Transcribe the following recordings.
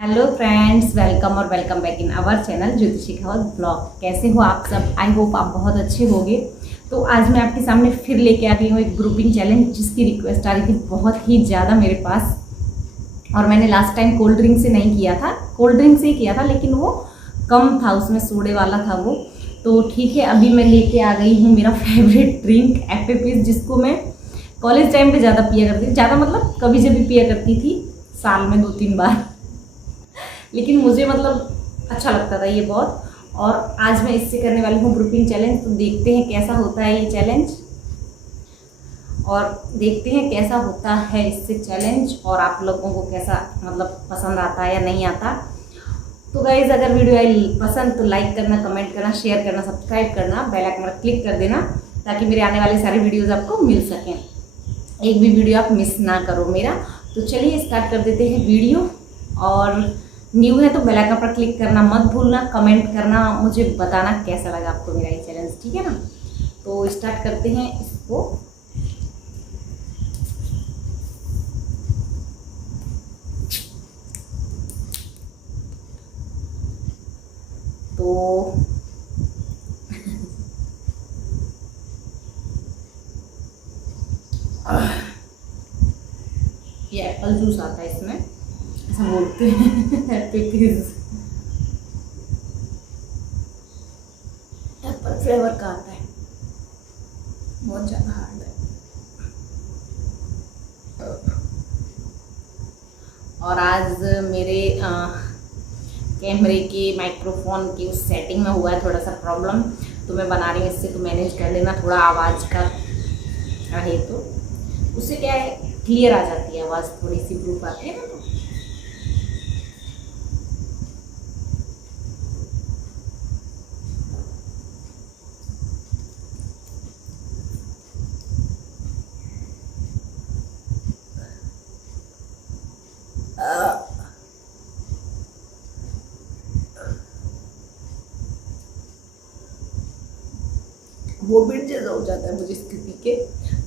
Hello friends, welcome और welcome back in our channel Jyoti Shekhawat blog. कैसे हो आप सब? आई होप आप बहुत अच्छे होंगे। तो आज मैं आपके सामने फिर लेके आ गई हूँ एक ग्रुपिंग चैलेंज, जिसकी रिक्वेस्ट आ रही थी बहुत ही ज़्यादा मेरे पास। और मैंने लास्ट टाइम कोल्ड ड्रिंक से नहीं किया था, कोल्ड ड्रिंक से किया था, लेकिन वो कम था, उसमें सोडे वाला था वो। तो ठीक है, अभी मैं लेके आ गई हूँ मेरा फेवरेट ड्रिंक एप्पी, जिसको मैं कॉलेज टाइम पे ज़्यादा पिया करती थी। ज़्यादा मतलब कभी जब भी पिया करती थी, साल में 2-3 बार। लेकिन मुझे मतलब अच्छा लगता था ये बहुत। और आज मैं इससे करने वाली हूँ ग्रुपिंग चैलेंज। तो देखते हैं कैसा होता है ये चैलेंज, और देखते हैं कैसा होता है इससे चैलेंज, और आप लोगों को कैसा मतलब पसंद आता है या नहीं आता। तो गाइज, अगर वीडियो आई पसंद तो लाइक करना, कमेंट करना, शेयर करना, सब्सक्राइब करना, बेल आइकन पर क्लिक कर देना, ताकि मेरे आने वाले सारे वीडियोज़ आपको मिल सकें, एक भी वीडियो आप मिस ना करो मेरा। तो चलिए स्टार्ट कर देते हैं वीडियो। और न्यू है तो बेल आइकन पर क्लिक करना मत भूलना, कमेंट करना, मुझे बताना कैसा लगा आपको मेरा ये चैलेंज, ठीक है ना। तो स्टार्ट करते हैं इसको। तो ये एप्पल जूस आता है इसमें, ऐसा बोलते हैं हैप्पी फिज। एप्पल फ्लेवर का आता है, बहुत ज़्यादा हार्ड है। और आज मेरे कैमरे के माइक्रोफोन की उस सेटिंग में हुआ है थोड़ा सा प्रॉब्लम, तो मैं बना रही हूँ इससे, तो मैनेज कर लेना। थोड़ा आवाज़ का है तो उससे क्या है, क्लियर आ जाती है आवाज़, थोड़ी सी प्रूफ आती है ना। वोमिट जैसा हो जाता है मुझे इसके पी के।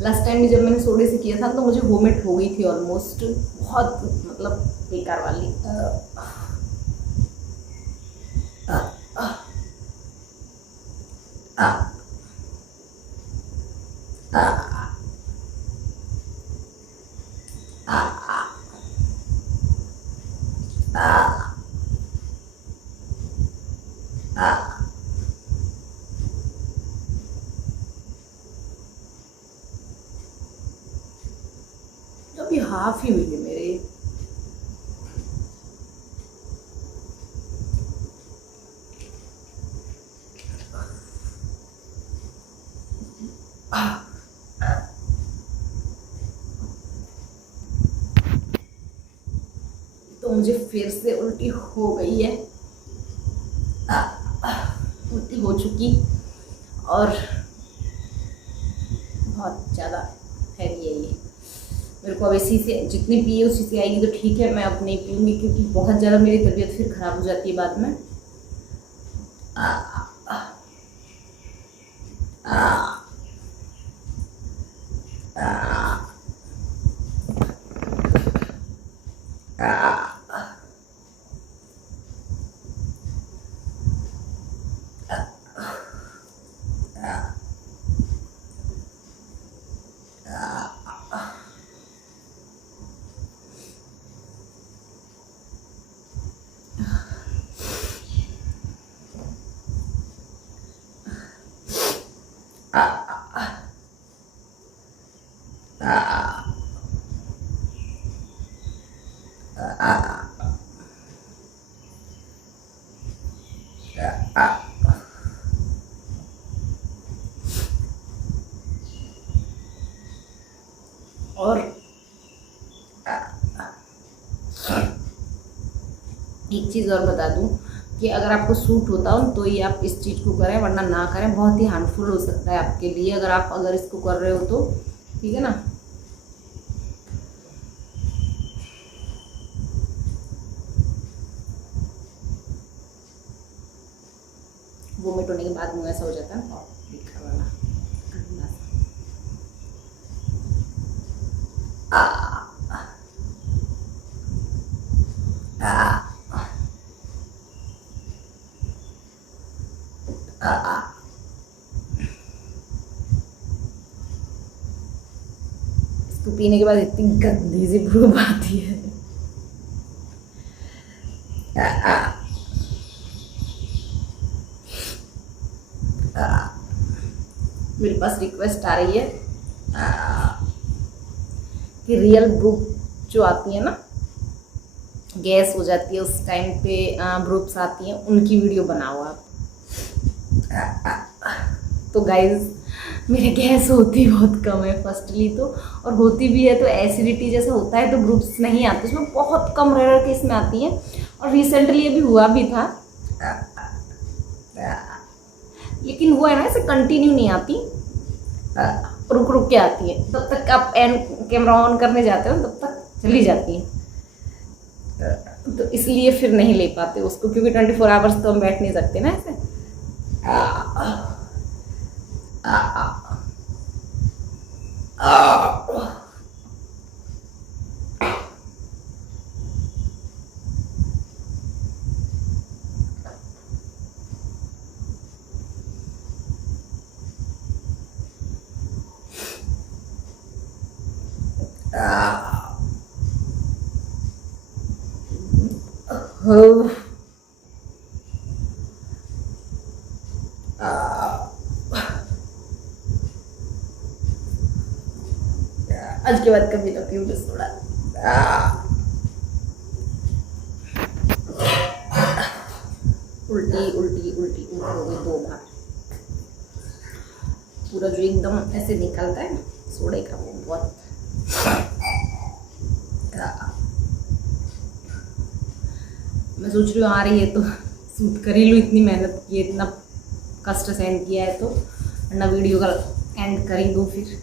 लास्ट टाइम भी जब मैंने सोडे से किया था तो मुझे वोमिट हो गई थी ऑलमोस्ट, बहुत मतलब बेकार वाली। तो अभी हाफ ही हुई है मेरे। तो मुझे फिर से उल्टी हो गई है, उल्टी हो चुकी, और बहुत ज़्यादा हैवी है ये। मेरे को अब इसी से जितनी पिए उसी से आएगी तो ठीक है, मैं अब नहीं पीऊँगी, क्योंकि बहुत ज़्यादा मेरी तबीयत फिर ख़राब हो जाती है बाद में। आ, आ, आ, आ, आ, और एक चीज़ और बता दूं कि अगर आपको सूट होता हो तो ये आप इस चीज़ को करें, वरना ना करें। बहुत ही हार्मफुल हो सकता है आपके लिए अगर इसको कर रहे हो तो, ठीक है ना। वोमिट होने के बाद मुँह ऐसा हो जाता है और बेकार वाला। आ, आ, तो पीने के बाद इतनी गंदी सी ब्रू आती है। मेरे पास रिक्वेस्ट आ रही है कि रियल ब्रू जो आती है ना, गैस हो जाती है उस टाइम पे, ब्रूप्स आती हैं, उनकी वीडियो बनाओ आप। तो गाइज मेरे गैस होती बहुत कम है फर्स्टली तो, और होती भी है तो एसिडिटी जैसा होता है तो ब्रूप्स नहीं आते, उसमें बहुत कम रेयर केस में आती हैं। और रिसेंटली अभी हुआ भी था, लेकिन वो है ना, ऐसे कंटिन्यू नहीं आती, रुक रुक के आती है। तब तक आप कैमरा ऑन करने जाते हो तब तक चली जाती है, तो इसलिए फिर नहीं ले पाते उसको, क्योंकि 24 आवर्स तो हम बैठ नहीं सकते ना ऐसे। आज के बाद कभी तो पीऊंगी थोड़ा। उल्टी उल्टी उल्टी उल्टी हो गई 2 बार। पूरा जो एकदम ऐसे निकलता है सोडे का, वो बहुत। मैं सोच रही हूँ आ रही है तो सूट कर ही लूँ, इतनी मेहनत की है, इतना कष्ट सहन किया है, तो ना वीडियो का एंड कर ही दूँ फिर।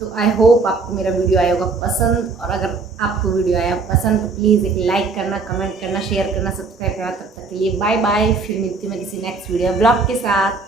तो आई होप आपको मेरा वीडियो आया होगा पसंद, और अगर आपको वीडियो आया पसंद तो प्लीज़ एक लाइक करना, कमेंट करना, शेयर करना, सब्सक्राइब करना। तब तक के लिए बाय बाय, फिर मिलती हूँ मैं किसी नेक्स्ट वीडियो ब्लॉग के साथ।